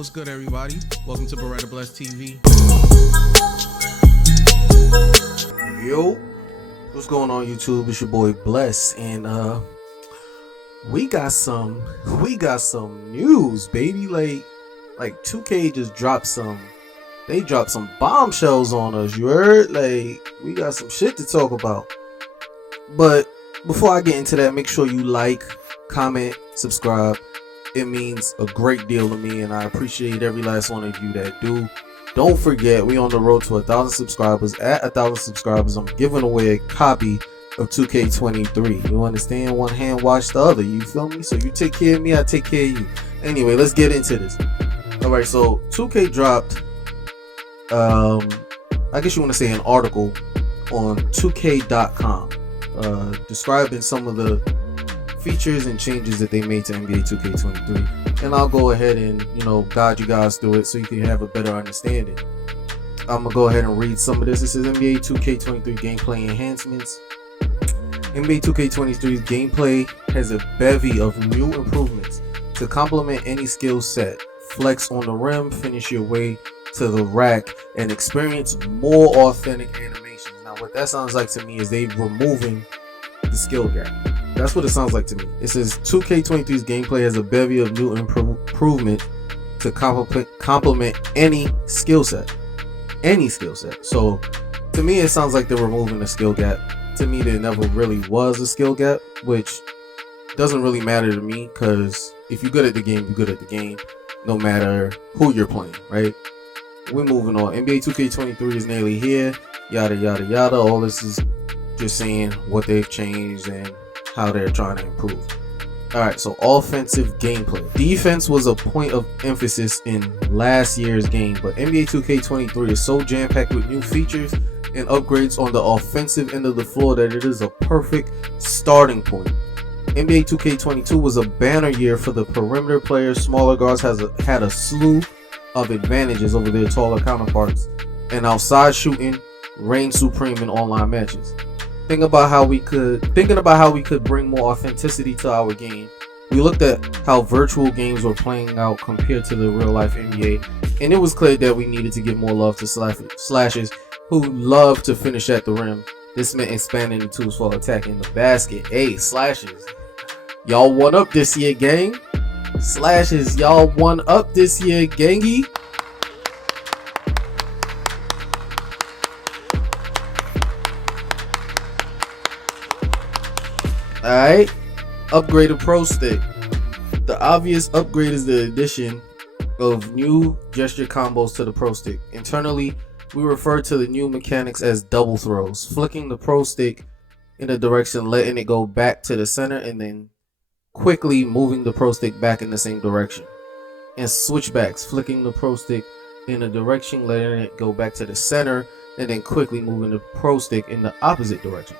What's good, everybody? Welcome to Beretta Bless TV. Yo, what's going on, YouTube? It's your boy Bless, and we got some news, baby. Like 2K just dropped some bombshells on us. You heard? Like, we got some shit to talk about. But before I get into that, make sure you like, comment, subscribe. It means a great deal to me, and I appreciate every last one of you that do. Don't forget, we on the road to 1,000 subscribers. At 1,000 subscribers, I'm giving away a copy of 2K23. You understand? One hand wash the other. You feel me? So you take care of me, I take care of you. Anyway, let's get into this. All right, so 2K dropped, I guess you want to say, an article on 2K.com, describing some of the features and changes that they made to NBA 2K23, and I'll go ahead and guide you guys through it so you can have a better understanding. I'm gonna go ahead and read some of this. This is NBA 2K23 gameplay enhancements. NBA 2K23's gameplay has a bevy of new improvements to complement any skill set. Flex on the rim, finish your way to the rack, and experience more authentic animations. Now, what that sounds like to me is they removing the skill gap. That's what it sounds like to me. It says 2K23's gameplay has a bevy of new improvement to complement any skill set. Any skill set. So to me, it sounds like they're removing the skill gap. To me, there never really was a skill gap, which doesn't really matter to me, because if you're good at the game, you're good at the game, no matter who you're playing, right? We're moving on. NBA 2K23 is nearly here. Yada, yada, yada. All this is just saying what they've changed and how they're trying to improve. Alright, so offensive gameplay. Defense was a point of emphasis in last year's game, but NBA 2K23 is so jam-packed with new features and upgrades on the offensive end of the floor that it is a perfect starting point. NBA 2K22 was a banner year for the perimeter players. Smaller guards had a slew of advantages over their taller counterparts, and outside shooting reigned supreme in online matches. Thinking about how we could bring more authenticity to our game, we looked at how virtual games were playing out compared to the real life NBA, and it was clear that we needed to give more love to slashers who love to finish at the rim. This meant expanding the tools for attacking the basket. Hey, slashers, y'all one up this year, gang. Slashers, y'all one up this year, gangy. Alright, upgraded Pro Stick. The obvious upgrade is the addition of new gesture combos to the Pro Stick. Internally, we refer to the new mechanics as double throws. Flicking the Pro Stick in a direction, letting it go back to the center, and then quickly moving the Pro Stick back in the same direction. And switchbacks, flicking the Pro Stick in a direction, letting it go back to the center, and then quickly moving the Pro Stick in the opposite direction.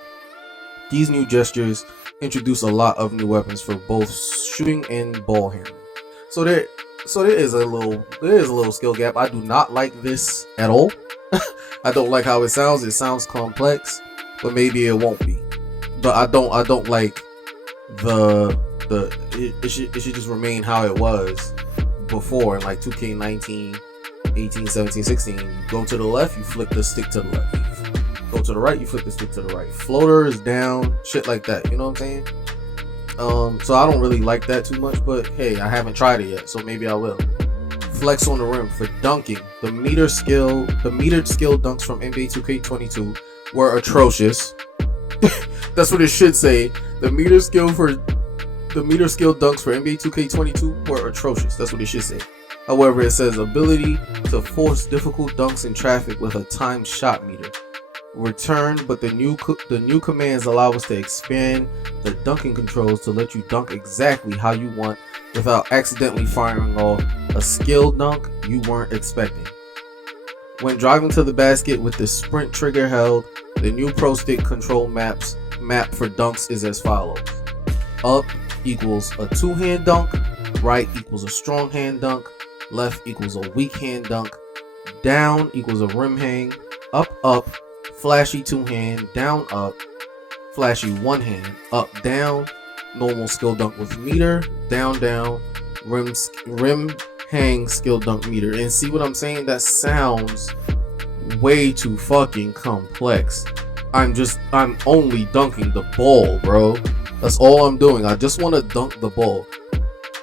These new gestures introduce a lot of new weapons for both shooting and ball handling. So there is a little skill gap. I do not like this at all. I don't like how it sounds. It sounds complex, but maybe it won't be. But I don't like it should just remain how it was before in like 2K19, 18, 17, 16. You go to the left, you flick the stick to the left. Go to the right, you flip the stick to the right. Floater is down, shit like that. You know what I'm saying? So I don't really like that too much, but hey, I haven't tried it yet, so maybe I will. Flex on the rim for dunking. The metered skill dunks from NBA 2K22 were atrocious. That's what it should say. The metered skill dunks for NBA 2K22 were atrocious. That's what it should say. However, it says ability to force difficult dunks in traffic with a timed shot meter returned, but the new commands allow us to expand the dunking controls to let you dunk exactly how you want without accidentally firing off a skill dunk you weren't expecting. When driving to the basket with the sprint trigger held, the new Pro Stick control map for dunks is as follows. Up equals a two-hand dunk, right equals a strong hand dunk, left equals a weak hand dunk, down equals a rim hang, up, flashy two-hand, down, up, flashy one-hand, up, down, normal skill dunk with meter, down, rim hang skill dunk meter. And see what I'm saying? That sounds way too fucking complex. I'm only dunking the ball, bro. That's all I'm doing. I just want to dunk the ball.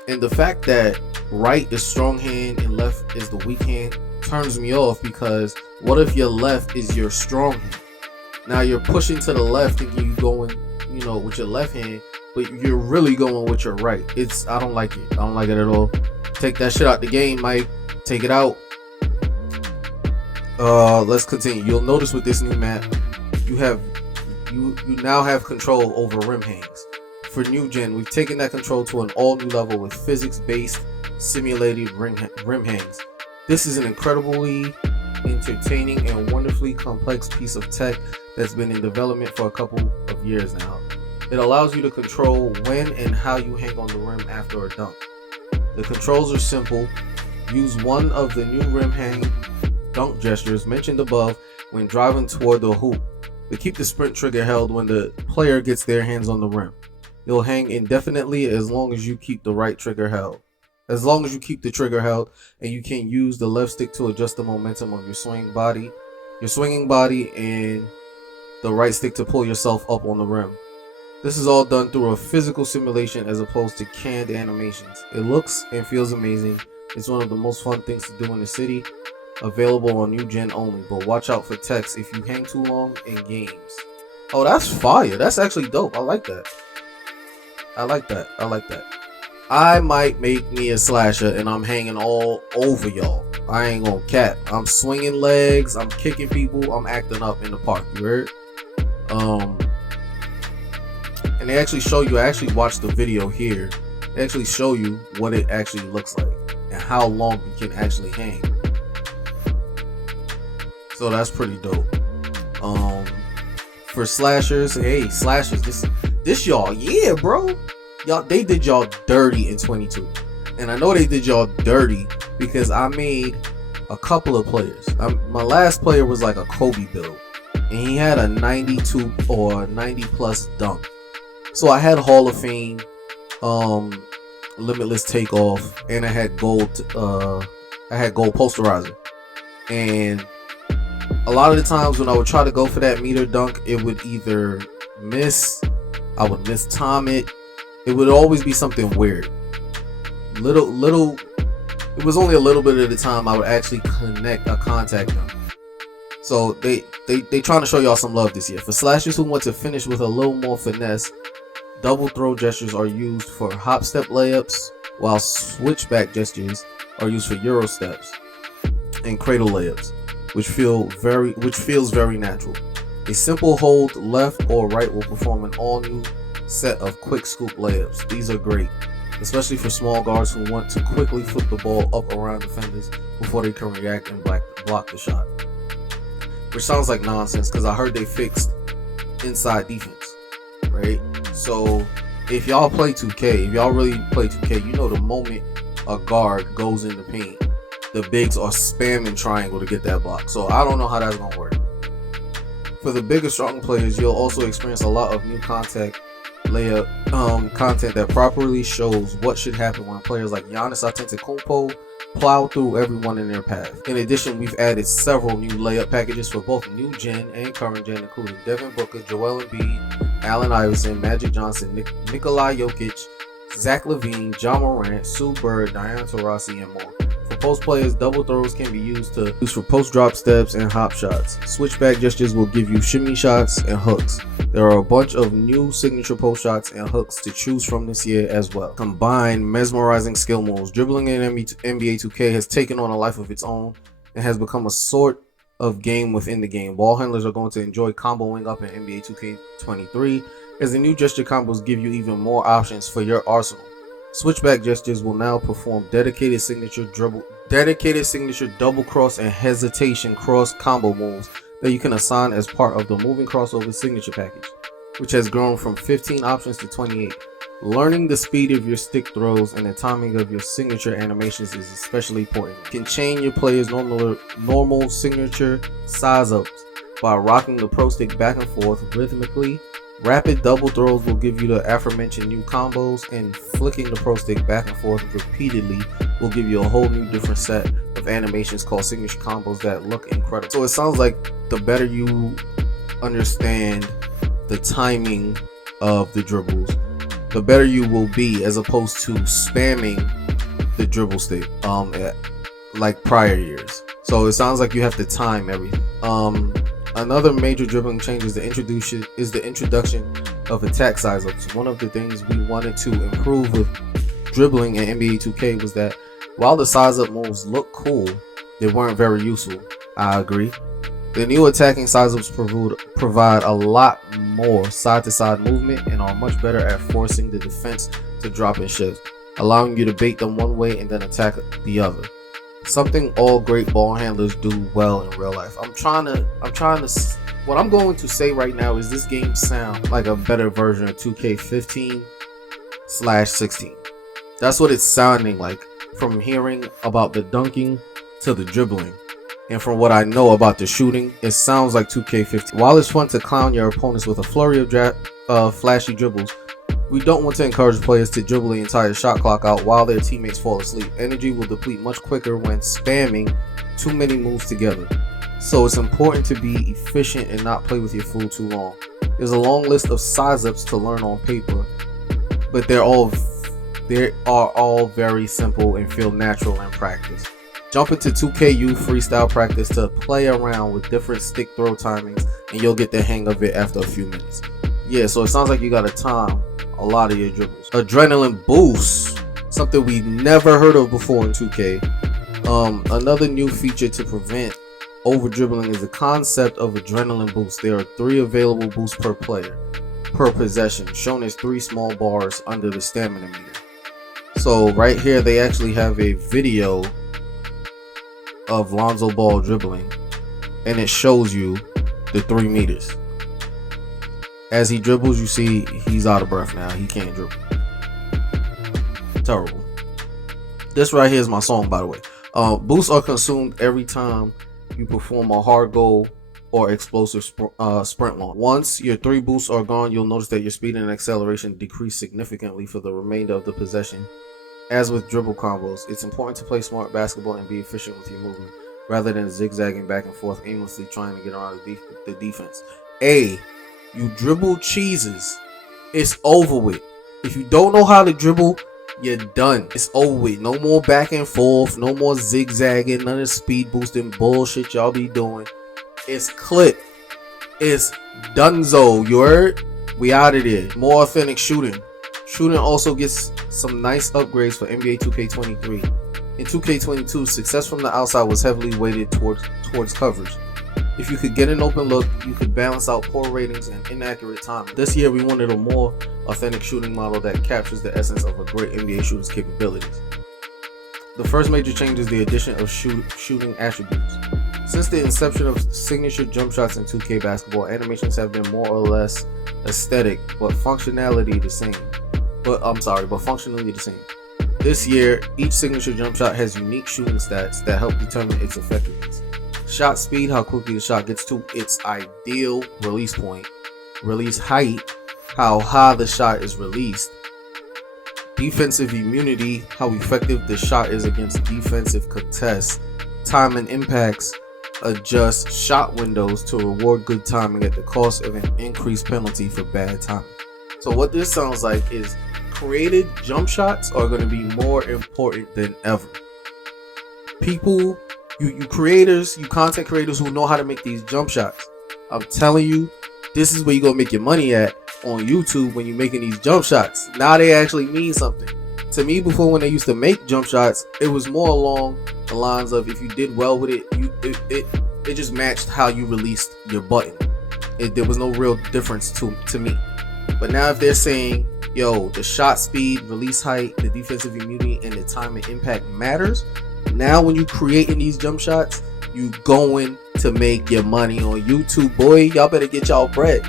And the fact that right is strong hand and left is the weak hand turns me off, because what if your left is your strong hand? Now you're pushing to the left and you going, with your left hand, but you're really going with your right. I don't like it. I don't like it at all. Take that shit out the game, Mike. Take it out. Let's continue. You'll notice with this new map, you now have control over rim hangs. For new gen, we've taken that control to an all new level with physics-based simulated rim hangs. This is an incredibly entertaining and wonderfully complex piece of tech that's been in development for a couple of years now. It allows you to control when and how you hang on the rim after a dunk. The controls are simple. Use one of the new rim hang dunk gestures mentioned above when driving toward the hoop, but keep the sprint trigger held when the player gets their hands on the rim. You'll hang indefinitely as long as you keep the right trigger held. As long as you keep the trigger held, and you can use the left stick to adjust the momentum of your swinging body, and the right stick to pull yourself up on the rim. This is all done through a physical simulation as opposed to canned animations. It looks and feels amazing. It's one of the most fun things to do in the city. Available on new gen only, but watch out for text if you hang too long in games. Oh, that's fire. That's actually dope. I like that. I might make me a slasher and I'm hanging all over y'all. I ain't gonna cap. I'm swinging legs, I'm kicking people, I'm acting up in the park. You heard? And they actually show you, I actually watched the video here. They actually show you what it actually looks like and how long you can actually hang. So that's pretty dope. For slashers, hey, slashers, this y'all, yeah, bro. Y'all, they did y'all dirty in 22. And I know they did y'all dirty because I made a couple of players. My last player was like a Kobe build, and he had a 92 or 90 plus dunk. So I had Hall of Fame, Limitless Takeoff, and I had gold posterizer. And a lot of the times when I would try to go for that meter dunk, it would either miss, I would mistime it. It would always be something weird. Little. It was only a little bit at the time I would actually connect a contact dunk. So they trying to show y'all some love this year. For slashers who want to finish with a little more finesse, double throw gestures are used for hop step layups, while switchback gestures are used for Euro steps and cradle layups, which feels very natural. A simple hold left or right will perform an all new set of quick scoop layups. These are great, especially for small guards who want to quickly flip the ball up around defenders before they can react and block the shot. Which sounds like nonsense because I heard they fixed inside defense, right? So if y'all play 2K, if y'all really play 2K, you know the moment a guard goes in the paint, the bigs are spamming triangle to get that block. So I don't know how that's gonna work. For the bigger, strong players, you'll also experience a lot of new contact layup content that properly shows what should happen when players like Giannis Antetokounmpo plow through everyone in their path. In addition, we've added several new layup packages for both new gen and current gen, including Devin Booker, Joel Embiid, Allen Iverson, Magic Johnson, Nikola Jokic, Zach LaVine, John Morant, Sue Bird, Diana Taurasi, and more. For post players, double throws can be used for post drop steps and hop shots. Switchback gestures will give you shimmy shots and hooks. There are a bunch of new signature post shots and hooks to choose from this year as well. Combined mesmerizing skill moves. Dribbling in NBA 2K has taken on a life of its own and has become a sort of game within the game. Ball handlers are going to enjoy comboing up in NBA 2K23 as the new gesture combos give you even more options for your arsenal. Switchback gestures will now perform dedicated signature double cross and hesitation cross combo moves that you can assign as part of the moving crossover signature package, which has grown from 15 options to 28. Learning the speed of your stick throws and the timing of your signature animations is especially important. You can chain your players' normal signature size ups by rocking the pro stick back and forth rhythmically. Rapid double throws will give you the aforementioned new combos, and flicking the pro stick back and forth repeatedly will give you a whole new different set of animations called signature combos that look incredible. So it sounds like the better you understand the timing of the dribbles, the better you will be, as opposed to spamming the dribble stick like prior years. So it sounds like you have to time everything. Another major dribbling change is the introduction of attack size ups. One of the things we wanted to improve with dribbling in NBA 2K was that while the size up moves look cool, they weren't very useful. I agree. The new attacking size ups provide a lot more side to side movement and are much better at forcing the defense to drop and shift, allowing you to bait them one way and then attack the other. Something all great ball handlers do well in real life. What I'm going to say right now is this game sounds like a better version of 2K15/16. That's what it's sounding like from hearing about the dunking to the dribbling. And from what I know about the shooting, it sounds like 2K15. While it's fun to clown your opponents with a flurry of flashy dribbles, we don't want to encourage players to dribble the entire shot clock out while their teammates fall asleep. Energy will deplete much quicker when spamming too many moves together. So it's important to be efficient and not play with your fool too long. There's a long list of size ups to learn on paper, but they are all very simple and feel natural in practice. Jump into 2KU freestyle practice to play around with different stick throw timings, and you'll get the hang of it after a few minutes. Yeah, so it sounds like you gotta time a lot of your dribbles. Adrenaline boost, something we never heard of before in 2K. Another new feature to prevent over dribbling is the concept of adrenaline boost. There are 3 available boosts per player per possession, shown as 3 small bars under the stamina meter. So right here they actually have a video of Lonzo Ball dribbling, and it shows you the 3 meters. As he dribbles, you see he's out of breath now. He can't dribble. Terrible. This right here is my song, by the way. Boosts are consumed every time you perform a hard goal or explosive sprint launch. Once your 3 boosts are gone, you'll notice that your speed and acceleration decrease significantly for the remainder of the possession. As with dribble combos, it's important to play smart basketball and be efficient with your movement, rather than zigzagging back and forth aimlessly trying to get around the defense. You dribble cheeses, it's over with. If you don't know how to dribble, you're done. It's over with. No more back and forth, no more zigzagging, none of the speed boosting bullshit y'all be doing. It's clip. It's donezo. You heard? We out of there. More authentic shooting. Shooting also gets some nice upgrades for NBA 2K23. In 2K22, success from the outside was heavily weighted towards coverage. If you could get an open look, you could balance out poor ratings and inaccurate timing. This year, we wanted a more authentic shooting model that captures the essence of a great NBA shooter's capabilities. The first major change is the addition of shooting attributes. Since the inception of signature jump shots in 2K basketball, animations have been more or less aesthetic, but functionally the same. This year, each signature jump shot has unique shooting stats that help determine its effectiveness. Shot speed, how quickly the shot gets to its ideal release point. Release height, how high the shot is released. Defensive immunity, how effective the shot is against defensive contests. Time and impacts, adjust shot windows to reward good timing at the cost of an increased penalty for bad timing. So what this sounds like is created jump shots are going to be more important than ever. People, you creators, you content creators who know how to make these jump shots, I'm telling you, this is where you're going to make your money at on YouTube when you're making these jump shots. Now they actually mean something. To me, before, when they used to make jump shots, it was more along the lines of if you did well with it, it just matched how you released your button. There was no real difference to me. But now if they're saying, yo, the shot speed, release height, the defensive immunity, and the time and impact matters, now when you creating these jump shots, you going to make your money on YouTube, boy. Y'all better get y'all bread.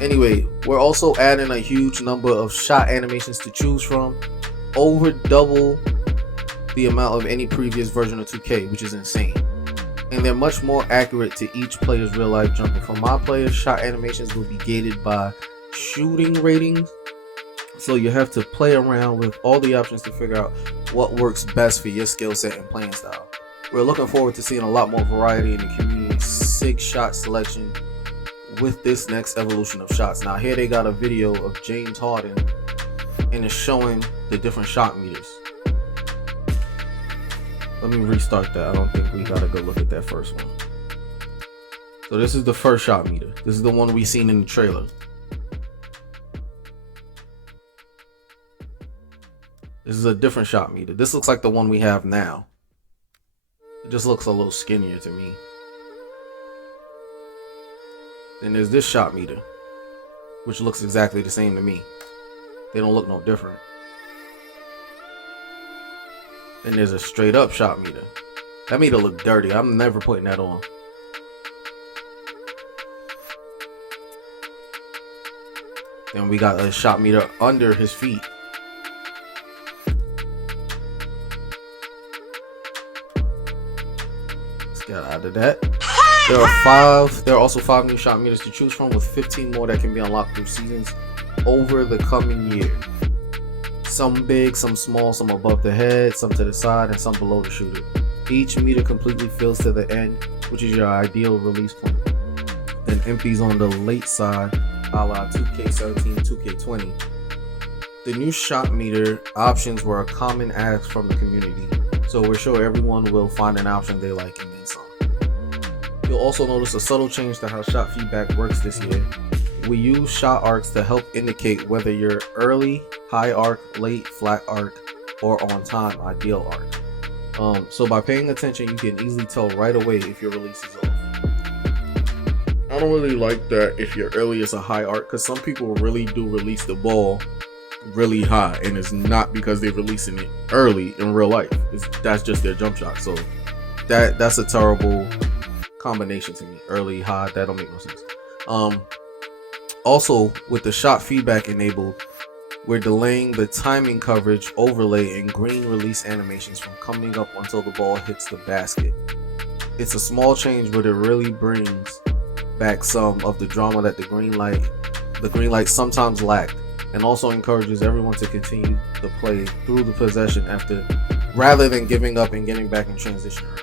Anyway, we're also adding a huge number of shot animations to choose from, over double the amount of any previous version of 2K, which is insane. And they're much more accurate to each player's real life jumper. For my players, shot animations will be gated by shooting ratings So you have to play around with all the options to figure out what works best for your skill set and playing style. We're looking forward to seeing a lot more variety in the community's 6-shot selection with this next evolution of shots. Now here they got a video of James Harden and it's showing the different shot meters. Let me restart that. I don't think we gotta go look at that first one. So this is the first shot meter. This is the one we seen in the trailer. This is a different shot meter. This looks like the one we have now. It just looks a little skinnier to me. Then there's this shot meter, which looks exactly the same to me. They don't look no different. Then there's a straight up shot meter. That meter look dirty. I'm never putting that on. Then we got a shot meter under his feet. Let's get out of that. There are also 5 new shot meters to choose from, with 15 more that can be unlocked through seasons over the coming year. Some big, some small, some above the head, some to the side, and some below the shooter. Each meter completely fills to the end, which is your ideal release point. Then empties on the late side, a la 2K17, 2K20. The new shot meter options were a common ask from the community, so we're sure everyone will find an option they like and then some. You'll also notice a subtle change to how shot feedback works this year. We use shot arcs to help indicate whether you're early, high arc, late, flat arc, or on time, ideal arc. So by paying attention, you can easily tell right away if your release is off. I don't really like that if your early is a high arc, because some people really do release the ball really high, and it's not because they're releasing it early in real life. That's just their jump shot. So that's a terrible combination to me. Early, high, that don't make no sense. Also, with the shot feedback enabled, we're delaying the timing coverage overlay and green release animations from coming up until the ball hits the basket. It's a small change, but it really brings back some of the drama that the green light sometimes lacked, and also encourages everyone to continue the play through the possession rather than giving up and getting back in transition early.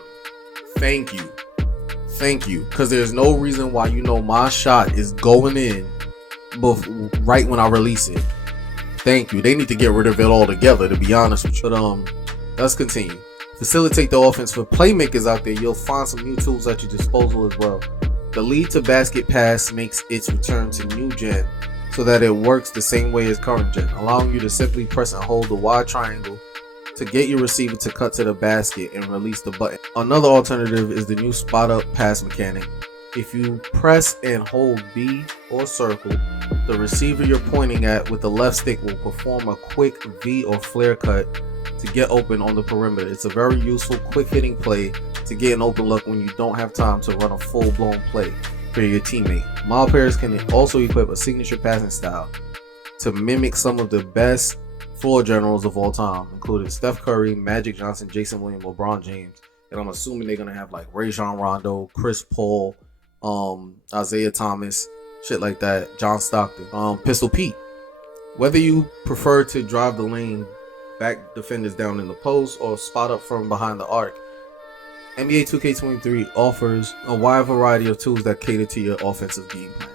Thank you, because there's no reason why my shot is going in right when I release it. Thank you. They need to get rid of it altogether, to be honest with you. But let's continue. Facilitate the offense for playmakers out there. You'll find some new tools at your disposal as well. The lead to basket pass makes its return to new gen so that it works the same way as current gen, allowing you to simply press and hold the wide triangle to get your receiver to cut to the basket and release the button. Another alternative is the new spot up pass mechanic. If you press and hold B or circle, the receiver you're pointing at with the left stick will perform a quick V or flare cut to get open on the perimeter. It's a very useful, quick hitting play to get an open look when you don't have time to run a full-blown play for your teammate. Mild players can also equip a signature passing style to mimic some of the best floor generals of all time, including Steph Curry, Magic Johnson, Jason Williams, LeBron James, and I'm assuming they're gonna have like Rajon Rondo, Chris Paul, Isaiah Thomas, shit like that, John Stockton, Pistol Pete. Whether you prefer to drive the lane, back defenders down in the post, or spot up from behind the arc, NBA 2K23 offers a wide variety of tools that cater to your offensive game plan.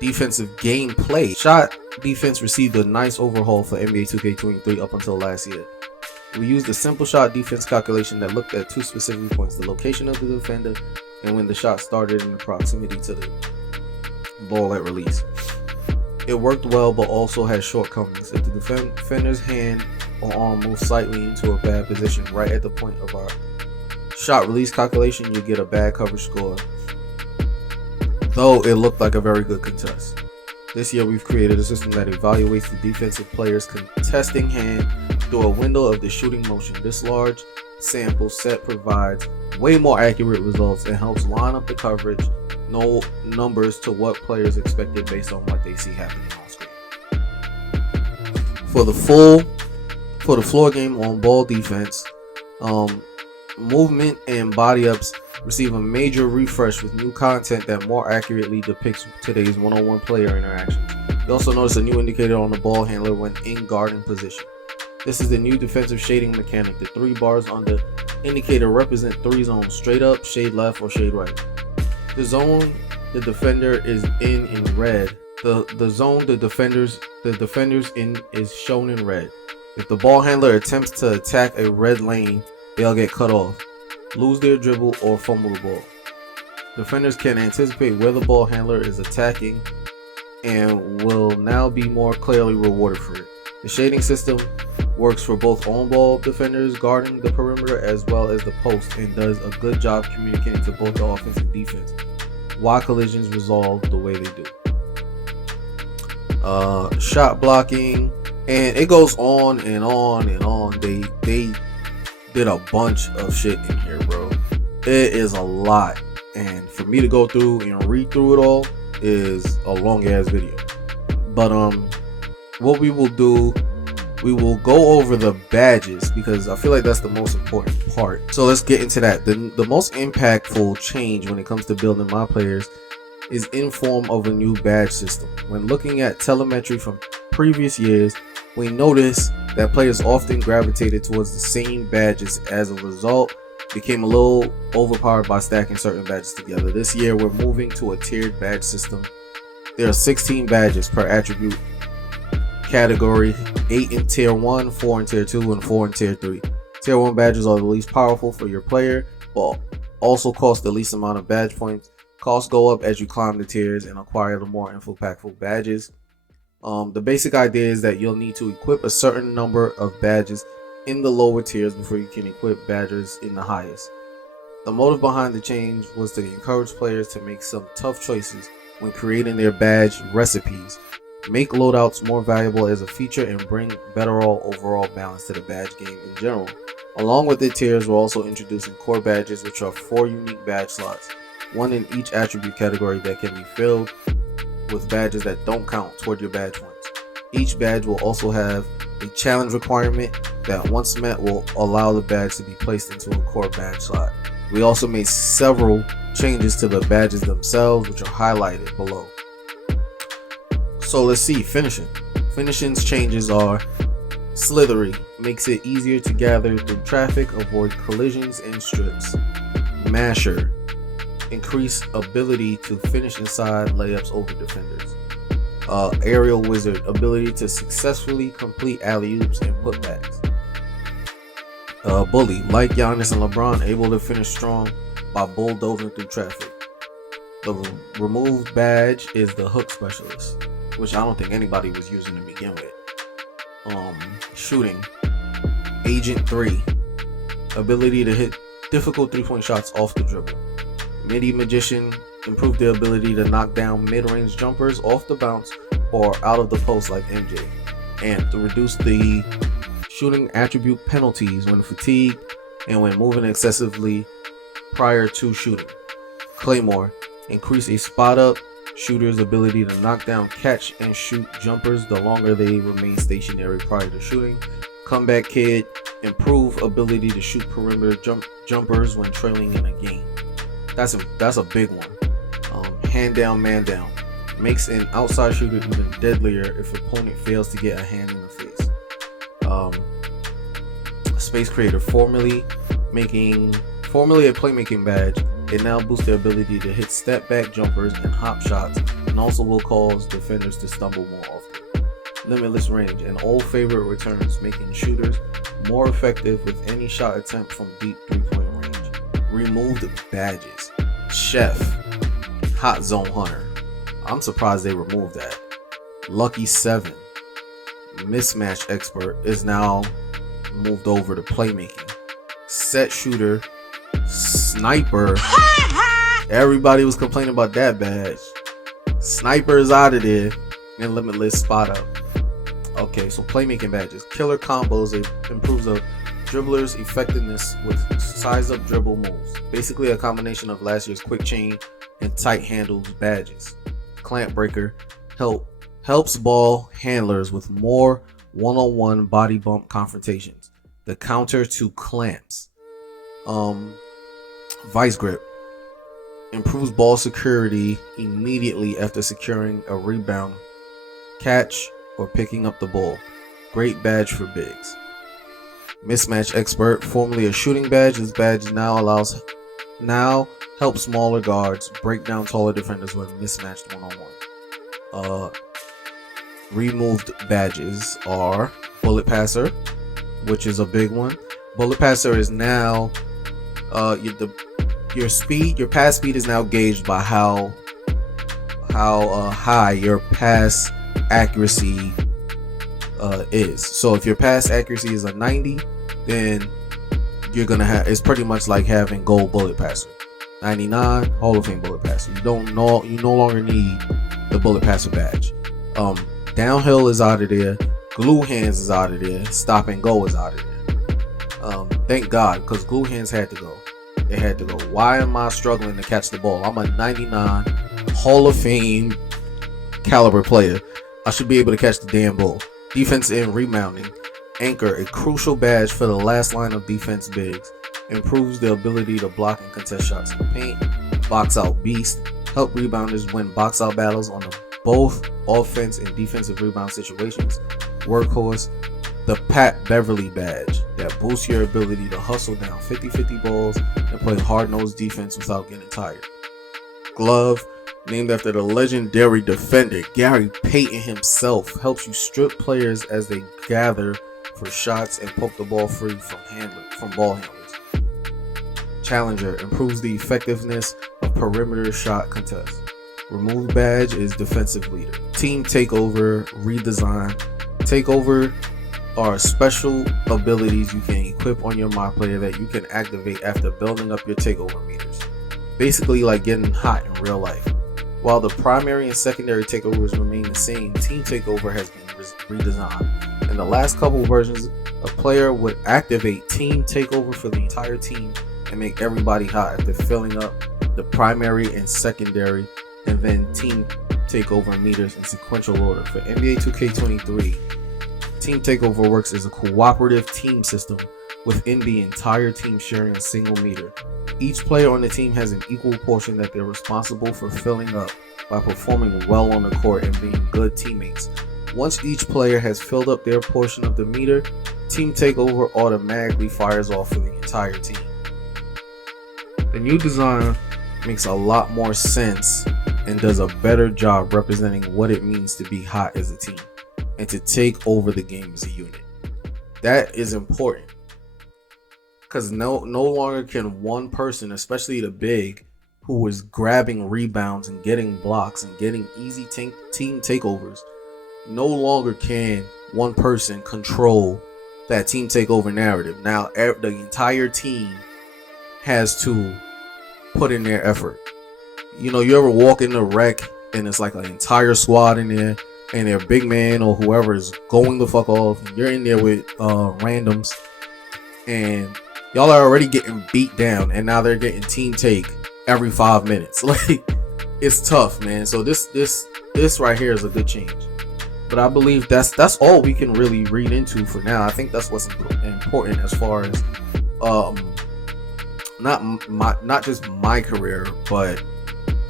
Defensive gameplay. Shot defense received a nice overhaul for NBA 2K23 up until last year. We used a simple shot defense calculation that looked at 2 specific points: the location of the defender and when the shot started in the proximity to the ball at release. It worked well, but also had shortcomings. If the defender's hand or arm moves slightly into a bad position right at the point of our shot release calculation, you get a bad coverage score, though it looked like a very good contest. This year we've created a system that evaluates the defensive player's contesting hand through a window of the shooting motion. This large sample set provides way more accurate results and helps line up the coverage numbers to what players expected based on what they see happening on screen. For the floor game on ball defense, movement and body ups receive a major refresh with new content that more accurately depicts today's one-on-one player interactions. You also notice a new indicator on the ball handler when in guarding position. This is the new defensive shading mechanic. The 3 bars on the indicator represent 3 zones: straight up, shade left, or shade right. The zone the defender is in red. The zone the defenders in is shown in red. If the ball handler attempts to attack a red lane, they'll get cut off, lose their dribble, or fumble the ball. Defenders can anticipate where the ball handler is attacking and will now be more clearly rewarded for it. The shading system works for both on-ball defenders guarding the perimeter as well as the post, and does a good job communicating to both the offense and defense why collisions resolve the way they do. Shot blocking, and it goes on and on and on. They did a bunch of shit in here, bro. It is a lot, and for me to go through and read through it all is a long ass video. But what we will do, we will go over the badges because I feel like that's the most important part. So let's get into that. The most impactful change when it comes to building my players is in form of a new badge system. When looking at telemetry from previous years, we notice that players often gravitated towards the same badges. As a result, became a little overpowered by stacking certain badges together. This year, we're moving to a tiered badge system. There are 16 badges per attribute category, 8 in tier 1, 4 in tier 2, and 4 in tier 3. Tier 1 badges are the least powerful for your player, but also cost the least amount of badge points. Costs go up as you climb the tiers and acquire the more impactful badges. The basic idea is that you'll need to equip a certain number of badges in the lower tiers before you can equip badges in the highest. The motive behind the change was to encourage players to make some tough choices when creating their badge recipes, make loadouts more valuable as a feature, and bring better overall balance to the badge game in general. Along with the tiers, we're also introducing core badges, which are 4 unique badge slots, 1 in each attribute category, that can be filled with badges that don't count toward your badge points. Each badge will also have a challenge requirement that, once met, will allow the badge to be placed into a core badge slot. We also made several changes to the badges themselves, which are highlighted below. So let's see, finishing. Finishing's changes are: slithery, makes it easier to gather through traffic, avoid collisions and strips. Masher, increase ability to finish inside layups over defenders. Aerial wizard, ability to successfully complete alley-oops and putbacks. Bully, like Giannis and LeBron, able to finish strong by bulldozing through traffic. The removed badge is the hook specialist, which I don't think anybody was using to begin with. Shooting, Agent 3, ability to hit difficult 3-point shots off the dribble. Midi Magician, improve the ability to knock down mid-range jumpers off the bounce or out of the post like MJ, and to reduce the shooting attribute penalties when fatigued and when moving excessively prior to shooting. Claymore, increase a spot-up shooter's ability to knock down catch and shoot jumpers the longer they remain stationary prior to shooting. Comeback Kid, improve ability to shoot perimeter jumpers when trailing in a game. That's a big one. Hand down, man down, makes an outside shooter even deadlier if opponent fails to get a hand in the face. Space Creator, formerly a playmaking badge, it now boosts their ability to hit step back jumpers and hop shots, and also will cause defenders to stumble more often. Limitless Range, an old favorite, returns, making shooters more effective with any shot attempt from deep 3-point range. Removed badges. Chef, Hot Zone Hunter, I'm surprised they removed that. Lucky 7, Mismatch Expert, is now moved over to playmaking. Set Shooter, Sniper, everybody was complaining about that badge. Sniper is out of there. And Limitless Spot Up. Okay, so playmaking badges. Killer Combos, it improves a dribbler's effectiveness with size up dribble moves. Basically a combination of last year's quick chain and tight handles badges. Clamp Breaker, helps ball handlers with more one-on-one body bump confrontations. The counter to clamps. Vice Grip, improves ball security immediately after securing a rebound catch, or picking up the ball. Great badge for bigs. Mismatch expert, formerly a shooting badge, this badge now helps smaller guards break down taller defenders when mismatched one-on-one. Removed badges are bullet passer, which is a big one. Bullet passer is now your pass speed is now gauged by how high your pass accuracy is. So if your pass accuracy is a 90, then you're gonna have, it's pretty much like having gold bullet passer. 99 Hall of Fame bullet passer. You no longer need the bullet passer badge. Downhill is out of there. Glue hands is out of there. Stop and go is out of there. Thank God, because glue hands had to go. It had to go. Why am I struggling to catch the ball? I'm a 99 Hall of Fame caliber player. I should be able to catch the damn ball. Defense and rebounding. Anchor, a crucial badge for the last line of defense bigs. Improves the ability to block and contest shots in the paint. Box out beast. Help rebounders win box out battles on both offense and defensive rebound situations. Workhorse, the Pat Beverly badge that boosts your ability to hustle down 50-50 balls and play hard-nosed defense without getting tired. Glove, named after the legendary defender Gary Payton himself, helps you strip players as they gather for shots and poke the ball free from ball handlers. Challenger, improves the effectiveness of perimeter shot contests. Removed badge is defensive leader. Team takeover redesign. Takeover are special abilities you can equip on your mod player that you can activate after building up your takeover meters. Basically like getting hot in real life. While the primary and secondary takeovers remain the same, team takeover has been redesigned. In the last couple versions, a player would activate team takeover for the entire team and make everybody hot after filling up the primary and secondary, and then team takeover meters in sequential order. For NBA 2K23, Team Takeover works as a cooperative team system within the entire team sharing a single meter. Each player on the team has an equal portion that they're responsible for filling up by performing well on the court and being good teammates. Once each player has filled up their portion of the meter, Team Takeover automatically fires off for the entire team. The new design makes a lot more sense and does a better job representing what it means to be hot as a team and to take over the game as a unit. That is important, because no longer can one person, especially the big, who was grabbing rebounds and getting blocks and getting easy team takeovers, no longer can one person control that team takeover narrative. Now the entire team has to put in their effort. You know, you ever walk in the rec and it's like an entire squad in there, and their big man or whoever is going the fuck off, and you're in there with randoms, and y'all are already getting beat down, and now they're getting team take every 5 minutes. Like, it's tough, man. So this right here is a good change. But I believe that's all we can really read into for now. I think that's what's important as far as not just my career, but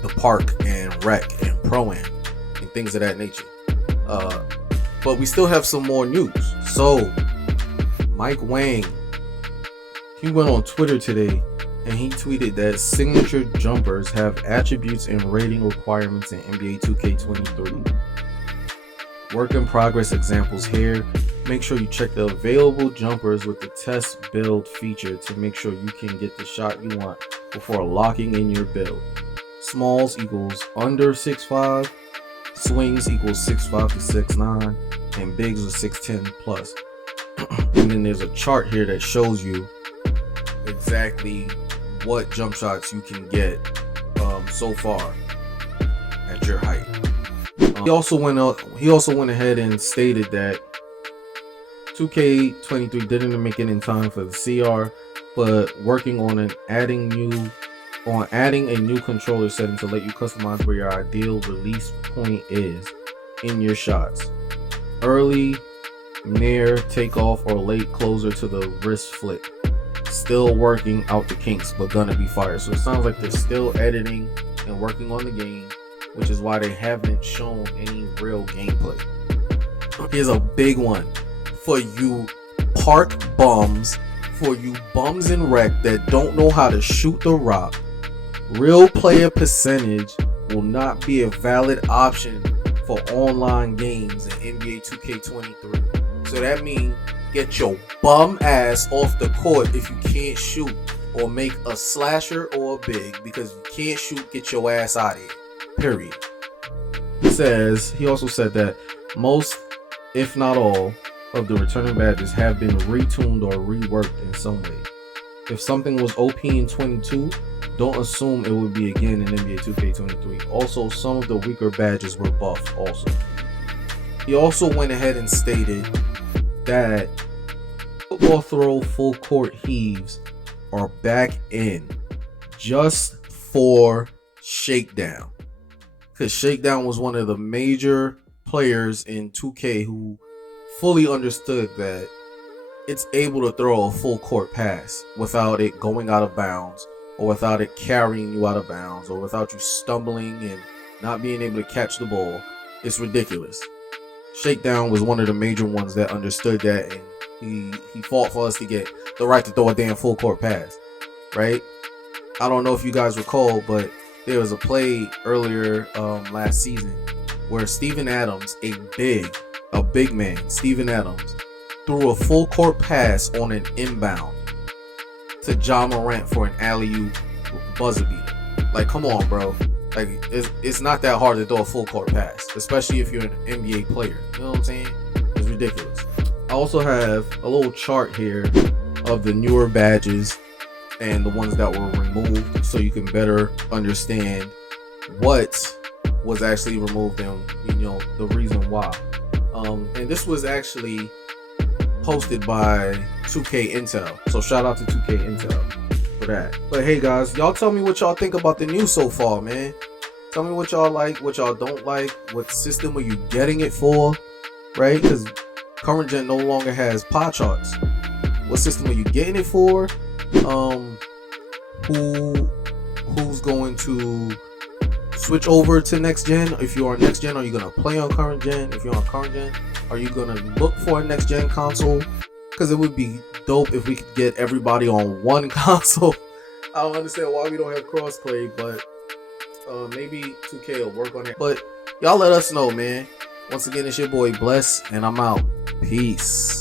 the park and rec and pro-am and things of that nature. But we still have some more news. So Mike Wang, he went on Twitter today and he tweeted that signature jumpers have attributes and rating requirements in NBA 2K23. Work in progress examples here. Make sure you check the available jumpers with the test build feature to make sure you can get the shot you want before locking in your build. Smalls equals under 6'5", swings equals 6'5" to 6'9", and bigs are 6'10" plus. And then there's a chart here that shows you exactly what jump shots you can get so far at your height. He also went ahead and stated that 2K23 didn't make it in time for the CR, but working on adding a new controller setting to let you customize where your ideal release point is in your shots. Early, near, takeoff, or late closer to the wrist flick. Still working out the kinks, but gonna be fire. So it sounds like they're still editing and working on the game, which is why they haven't shown any real gameplay. Here's a big one for you park bums, for you bums in rec that don't know how to shoot the rock. Real player percentage will not be a valid option for online games in NBA 2K23. So that means get your bum ass off the court if you can't shoot, or make a slasher or a big, because you can't shoot, get your ass out of here. Period. He also said that most, if not all, of the returning badges have been retuned or reworked in some way. If something was OP in 22, don't assume it would be again in NBA 2K23. Also, some of the weaker badges were buffed also. He also went ahead and stated that football throw full court heaves are back in just for Shakedown. Because Shakedown was one of the major players in 2K who fully understood that it's able to throw a full court pass without it going out of bounds, or without it carrying you out of bounds, or without you stumbling and not being able to catch the ball. It's ridiculous. Shakedown was one of the major ones that understood that, and he fought for us to get the right to throw a damn full court pass, right? I don't know if you guys recall, but there was a play earlier last season where Steven Adams, a big man, Steven Adams, threw a full court pass on an inbound to Ja Morant for an alley-oop buzzer beater. Like, come on, bro. Like, it's not that hard to throw a full court pass, especially if you're an NBA player. You know what I'm saying? It's ridiculous. I also have a little chart here of the newer badges and the ones that were removed, so you can better understand what was actually removed and, you know, the reason why. And this was actually posted by 2K Intel, so shout out to 2K Intel for that. But hey guys, y'all tell me what y'all think about the news so far, man. Tell me what y'all like, what y'all don't like, what system are you getting it for, right? Because current gen no longer has pie charts. What system are you getting it for? Who's going to switch over to next gen? If you're on next gen, are you gonna play on current gen? If you're on current gen, are you gonna look for a next gen console? Because it would be dope if we could get everybody on one console. I don't understand why we don't have crossplay, but maybe 2K will work on it. But y'all let us know, man. Once again, it's your boy Bless, and I'm out. Peace.